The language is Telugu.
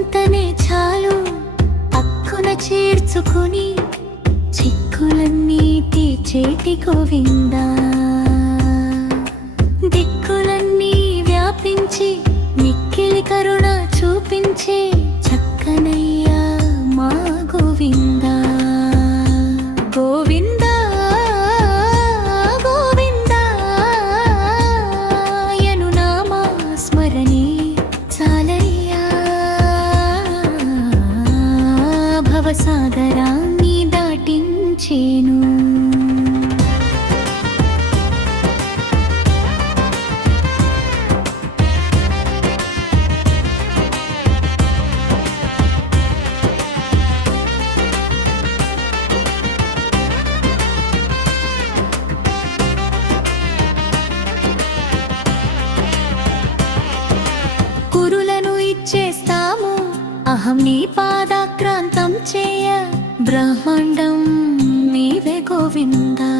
అంతనే చాలు. పక్కున చేర్చుకుని చిక్కులన్నీ తీర్చేటి గోవిందా? దాటించేను కురులను ఇచ్చేస్తాము. అహం నీ పాదాక్రాంతం చేయ బ్రహ్మాండం. గోవిందా?